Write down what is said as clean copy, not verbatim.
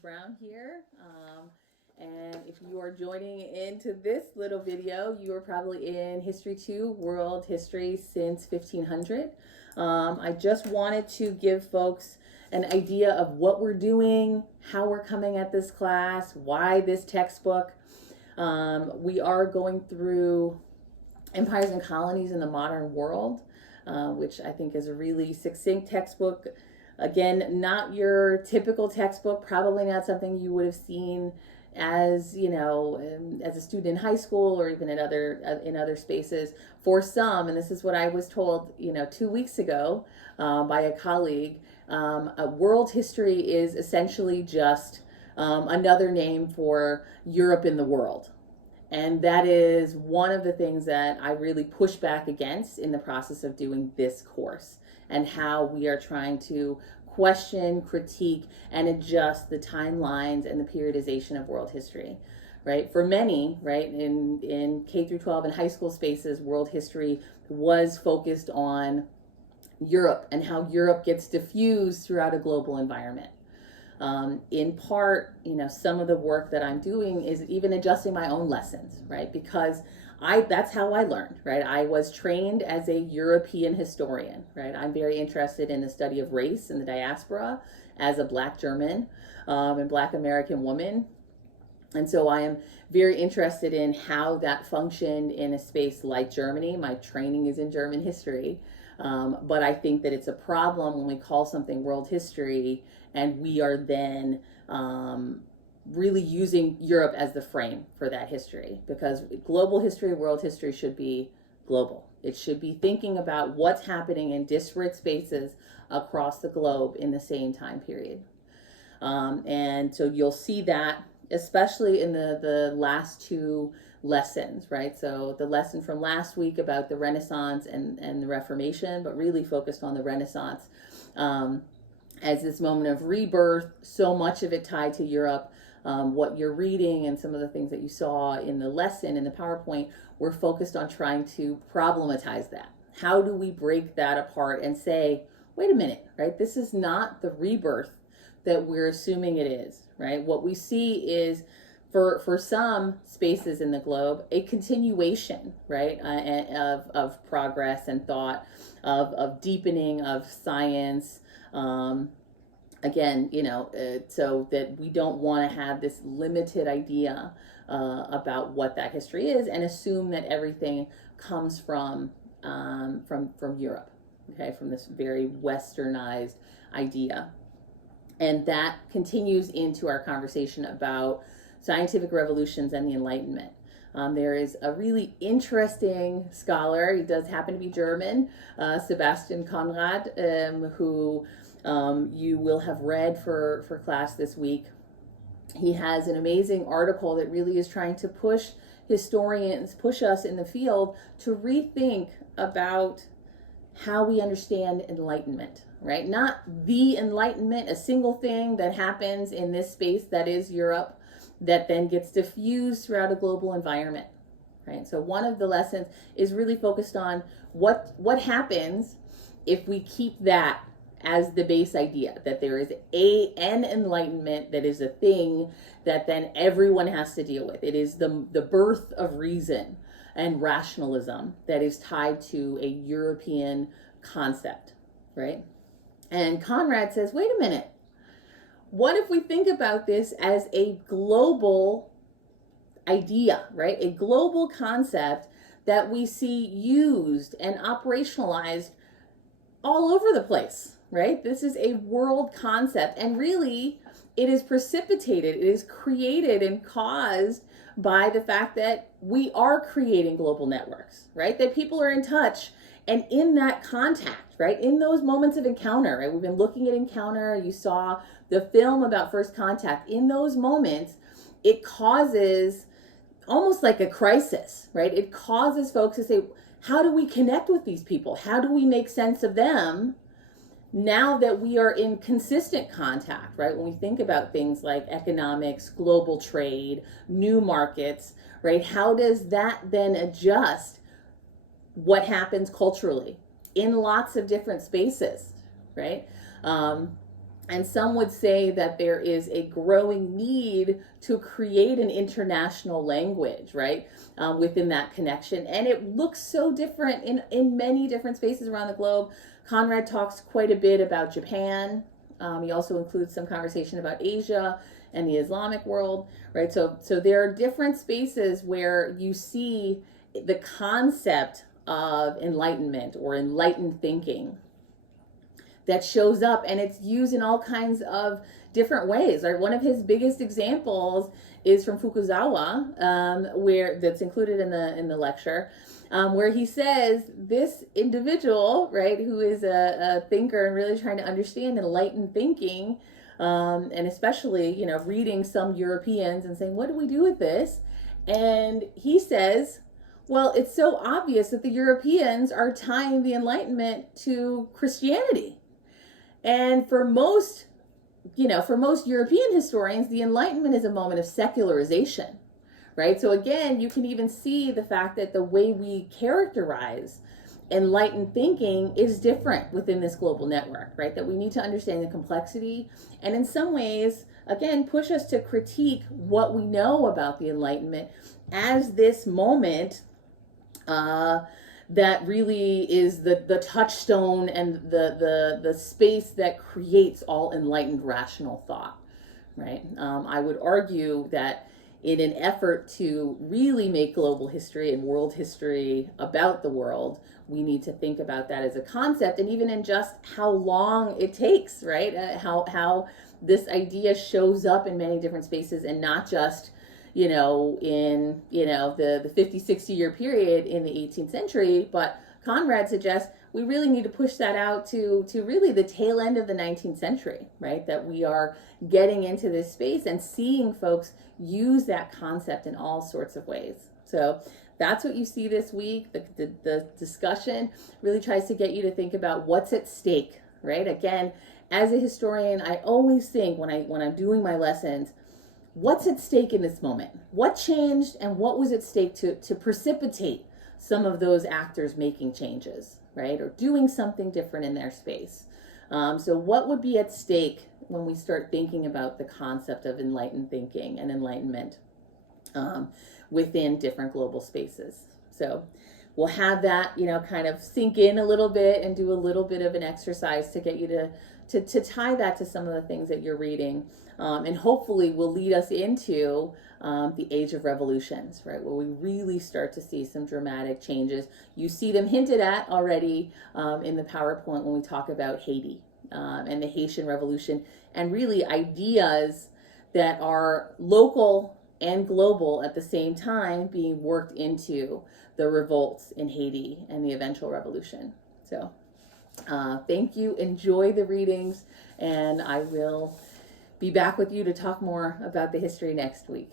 Brown here. And if you are joining into this little video, you are probably in History 2, World History since 1500. I just wanted to give folks an idea of what we're doing, how we're coming at this class, why this textbook. We are going through Empires and Colonies in the Modern World, which I think is a really succinct textbook. Again, not your typical textbook, probably not something you would have seen as, as a student in high school or even in other spaces. For some, and this is what I was told, 2 weeks ago by a colleague, world history is essentially just another name for Europe in the world. And that is one of the things that I really push back against in the process of doing this course, and how we are trying to question, critique, and adjust the timelines and the periodization of world history, right? For many, right, in K through 12 and high school spaces, world history was focused on Europe and how Europe gets diffused throughout a global environment. In part, some of the work that I'm doing is even adjusting my own lessons, right? Because that's how I learned, right? I was trained as a European historian, right? I'm very interested in the study of race and the diaspora as a Black German and Black American woman. And so I am very interested in how that functioned in a space like Germany. My training is in German history. But I think that it's a problem when we call something world history and we are then really using Europe as the frame for that history, because global history, world history should be global. It should be thinking about what's happening in disparate spaces across the globe in the same time period. And so you'll see that, especially in the last two lessons, right? So the lesson from last week about the Renaissance and the Reformation, but really focused on the Renaissance as this moment of rebirth, so much of it tied to Europe. What you're reading and some of the things that you saw in the lesson, in the PowerPoint, we're focused on trying to problematize that. How do we break that apart and say, wait a minute, right? This is not the rebirth that we're assuming it is, right? What we see is, for some spaces in the globe, a continuation, right, of progress and thought, of deepening of science. Again, so that we don't want to have this limited idea about what that history is and assume that everything comes from Europe, okay, from this very westernized idea. And that continues into our conversation about scientific revolutions and the Enlightenment. There is a really interesting scholar, he does happen to be German, Sebastian Conrad, who you will have read for class this week. He has an amazing article that really is trying to push historians, push us in the field to rethink about how we understand enlightenment, right? Not the Enlightenment, a single thing that happens in this space that is Europe, that then gets diffused throughout a global environment, right? So one of the lessons is really focused on what happens if we keep that as the base idea, that there is an enlightenment that is a thing that then everyone has to deal with. It is the birth of reason and rationalism that is tied to a European concept, right? And Conrad says, wait a minute, what if we think about this as a global idea, right? A global concept that we see used and operationalized all over the place, right? This is a world concept, and really it is precipitated, it is created and caused by the fact that we are creating global networks, right? That people are in touch and in that contact, right? In those moments of encounter, right? We've been looking at encounter. You saw the film about first contact. In those moments, it causes almost like a crisis, right? It causes folks to say, how do we connect with these people? How do we make sense of them now that we are in consistent contact, right? When we think about things like economics, global trade, new markets, right? How does that then adjust what happens culturally in lots of different spaces, right? And some would say that there is a growing need to create an international language, right, within that connection. And it looks so different in many different spaces around the globe. Conrad talks quite a bit about Japan. He also includes some conversation about Asia and the Islamic world, right? So there are different spaces where you see the concept of enlightenment or enlightened thinking that shows up, and it's used in all kinds of different ways. Right? One of his biggest examples is from Fukuzawa, where that's included in the lecture, where he says this individual, right, who is a thinker and really trying to understand enlightened thinking, and especially reading some Europeans and saying, what do we do with this? And he says, well, it's so obvious that the Europeans are tying the Enlightenment to Christianity. And for most European historians, the Enlightenment is a moment of secularization, right? So again, you can even see the fact that the way we characterize enlightened thinking is different within this global network, right? That we need to understand the complexity and in some ways, again, push us to critique what we know about the Enlightenment as this moment that really is the touchstone and the space that creates all enlightened rational thought, right? I would argue that in an effort to really make global history and world history about the world, we need to think about that as a concept, and even in just how long it takes, right? How this idea shows up in many different spaces, and not just in the 50, 60-year period in the 18th century, but Conrad suggests we really need to push that out to really the tail end of the 19th century, right? That we are getting into this space and seeing folks use that concept in all sorts of ways. So that's what you see this week. The discussion really tries to get you to think about what's at stake, right? Again, as a historian, I always think when I'm doing my lessons, what's at stake in this moment? What changed and what was at stake to precipitate some of those actors making changes, right? Or doing something different in their space. So what would be at stake when we start thinking about the concept of enlightened thinking and enlightenment within different global spaces? So we'll have that, kind of sink in a little bit and do a little bit of an exercise to get you to tie that to some of the things that you're reading. And hopefully will lead us into the age of revolutions, right? Where we really start to see some dramatic changes. You see them hinted at already in the PowerPoint when we talk about Haiti and the Haitian Revolution, and really ideas that are local and global at the same time being worked into the revolts in Haiti and the eventual revolution. So thank you. Enjoy the readings, and I will be back with you to talk more about the history next week.